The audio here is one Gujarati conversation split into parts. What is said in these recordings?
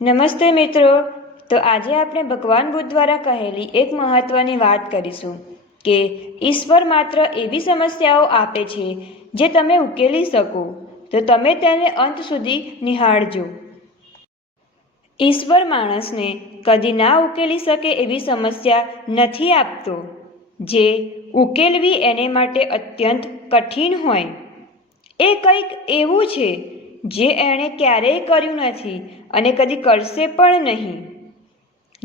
નમસ્તે મિત્રો. તો આજે આપણે ભગવાન બુદ્ધ દ્વારા કહેલી એક મહત્વની વાત કરીશું કે ઈશ્વર માત્ર એવી સમસ્યાઓ આપે છે જે તમે ઉકેલી શકો, તો તમે તેને અંત સુધી નિહાળજો. ઈશ્વર માણસને કદી ના ઉકેલી શકે એવી સમસ્યા નથી આપતો જે ઉકેલવી એને માટે અત્યંત કઠિન હોય. એ કંઈક એવું છે જે એણે ક્યારેય કર્યું નથી અને કદી કરશે પણ નહીં.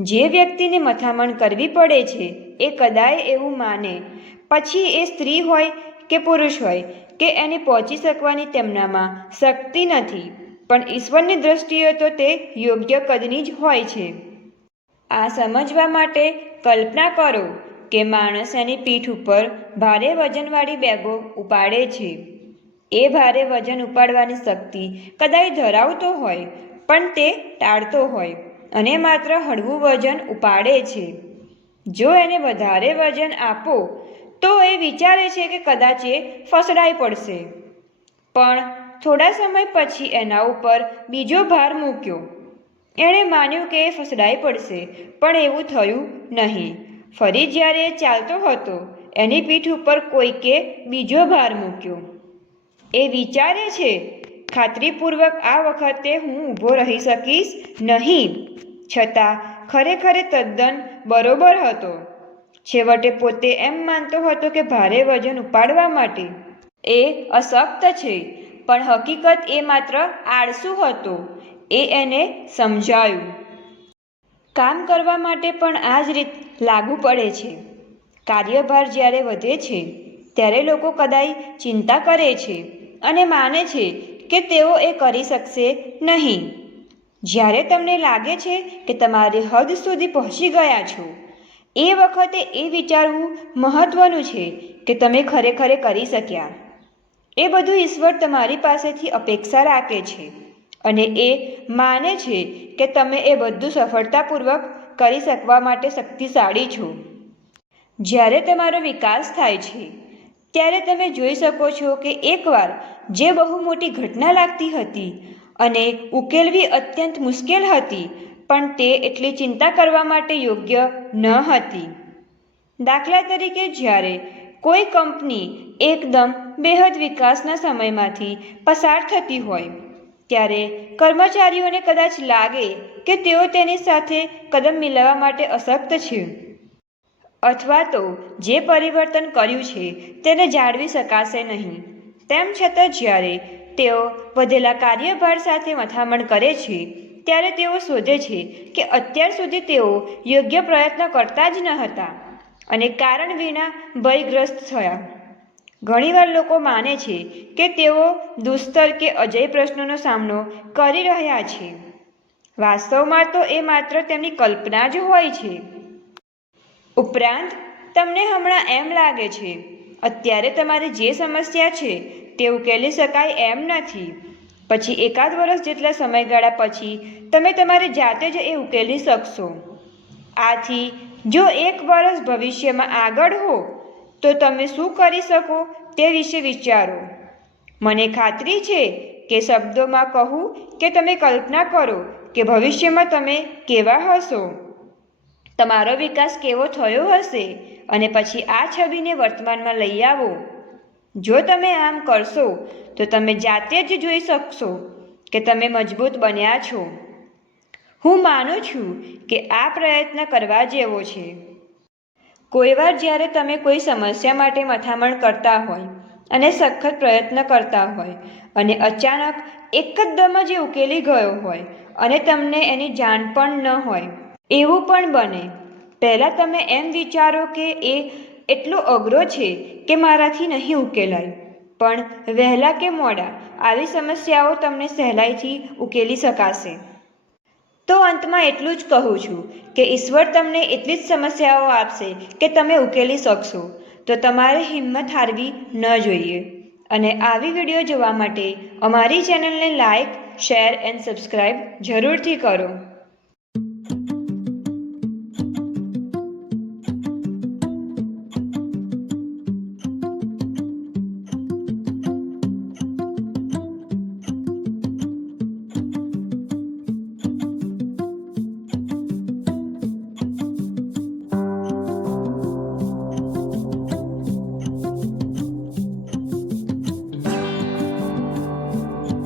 જે વ્યક્તિને મથામણ કરવી પડે છે એ કદાય એવું માને, પછી એ સ્ત્રી હોય કે પુરુષ હોય, કે એને પહોંચી શકવાની તેમનામાં શક્તિ નથી, પણ ઈશ્વરની દ્રષ્ટિએ તો તે યોગ્ય કદની જ હોય છે. આ સમજવા માટે કલ્પના કરો કે માણસ એની પીઠ ઉપર ભારે વજનવાળી બેગો ઉપાડે છે. એ ભારે વજન ઉપાડવાની શક્તિ કદાચ ધરાવતો હોય, પણ તે ટાળતો હોય અને માત્ર હળવું વજન ઉપાડે છે. જો એને વધારે વજન આપો તો એ વિચારે છે કે કદાચ એ ફસડાઈ પડશે, પણ થોડા સમય પછી એના ઉપર બીજો ભાર મૂક્યો. એણે માન્યું કે એ ફસડાઈ પડશે, પણ એવું થયું નહીં. ફરી જ્યારે એ ચાલતો હતો, એની પીઠ ઉપર કોઈકે બીજો ભાર મૂક્યો. એ વિચારે છે, ખાતરીપૂર્વક આ વખતે હું ઊભો રહી શકીશ નહીં, છતાં ખરેખર તદ્દન બરોબર હતો. છેવટે પોતે એમ માનતો હતો કે ભારે વજન ઉપાડવા માટે એ અશક્ત છે, પણ હકીકત એ માત્ર આળસુ હતો. એ એને સમજાયું. કામ કરવા માટે પણ આ જ રીત લાગુ પડે છે. કાર્યભાર જ્યારે વધે છે ત્યારે લોકો કદાચ ચિંતા કરે છે અને માને છે કે તેઓ એ કરી શકશે નહીં. જ્યારે તમને લાગે છે કે તમારે હદ સુધી પહોંચી ગયા છો, એ વખતે એ વિચારવું મહત્વનું છે કે તમે ખરેખર કરી શક્યા. એ બધું ઈશ્વર તમારી પાસેથી અપેક્ષા રાખે છે અને એ માને છે કે તમે એ બધું સફળતાપૂર્વક કરી શકવા માટે શક્તિશાળી છો. જ્યારે તમારો વિકાસ થાય છે ત્યારે તમે જોઈ શકો છો કે એકવાર જે બહુ મોટી ઘટના લાગતી હતી અને ઉકેલવી અત્યંત મુશ્કેલ હતી, પણ તે એટલી ચિંતા કરવા માટે યોગ્ય ન હતી. દાખલા તરીકે, જ્યારે કોઈ કંપની એકદમ બેહદ વિકાસના સમયમાંથી પસાર થતી હોય, ત્યારે કર્મચારીઓને કદાચ લાગે કે તેઓ તેની સાથે કદમ મિલાવવા માટે અશક્ત છે, અથવા તો જે પરિવર્તન કર્યું છે તેને જાળવી શકાશે નહીં. તેમ છતાં જ્યારે તેઓ વધેલા કાર્યભાર સાથે મથામણ કરે છે, ત્યારે તેઓ શોધે છે કે અત્યાર સુધી તેઓ યોગ્ય પ્રયત્ન કરતા જ ન હતા અને કારણ વિના ભયગ્રસ્ત થયા. ઘણીવાર લોકો માને છે કે તેઓ દુસ્તર કે અજય પ્રશ્નોનો સામનો કરી રહ્યા છે. વાસ્તવમાં તો એ માત્ર તેમની કલ્પના જ હોય છે. ઉપરાંત તમને હમણાં એમ લાગે છે અત્યારે તમારી જે સમસ્યા છે તે ઉકેલી શકાય એમ નથી. પછી એકાદ વર્ષ જેટલા સમયગાળા પછી તમે તમારી જાતે જ એ ઉકેલી શકશો. આથી જો એક વર્ષ ભવિષ્યમાં આગળ હો તો તમે શું કરી શકો તે વિશે વિચારો. મને ખાતરી છે કે શબ્દોમાં કહું કે તમે કલ્પના કરો કે ભવિષ્યમાં તમે કેવા હશો, તમારો વિકાસ કેવો થયો હશે, અને પછી આ છબીને વર્તમાનમાં લઈ આવો. જો તમે આમ કરશો તો તમે જાતે જ જોઈ શકશો કે તમે મજબૂત બન્યા છો. હું માનું છું કે આ પ્રયત્ન કરવા જેવો છે. કોઈવાર જ્યારે તમે કોઈ સમસ્યા માટે મથામણ કરતા હોય અને સખત પ્રયત્ન કરતા હોય અને અચાનક એકદમ જ ઉકેલી ગયો હોય અને તમને એની જાણ પણ ન હોય, એવું પણ બને. પહેલાં તમે એમ વિચારો કે એ એટલો અઘરો છે કે મારાથી નહીં ઉકેલાય, પણ વહેલા કે મોડા આવી સમસ્યાઓ તમને સહેલાઈથી ઉકેલી શકાશે. તો અંતમાં એટલું જ કહું છું કે ઈશ્વર તમને એટલી જ સમસ્યાઓ આપશે કે તમે ઉકેલી શકશો. તો તમારે હિંમત હારવી ન જોઈએ. અને આવી વિડીયો જોવા માટે અમારી ચેનલને લાઈક, શેર એન્ડ સબસ્ક્રાઈબ જરૂરથી કરો.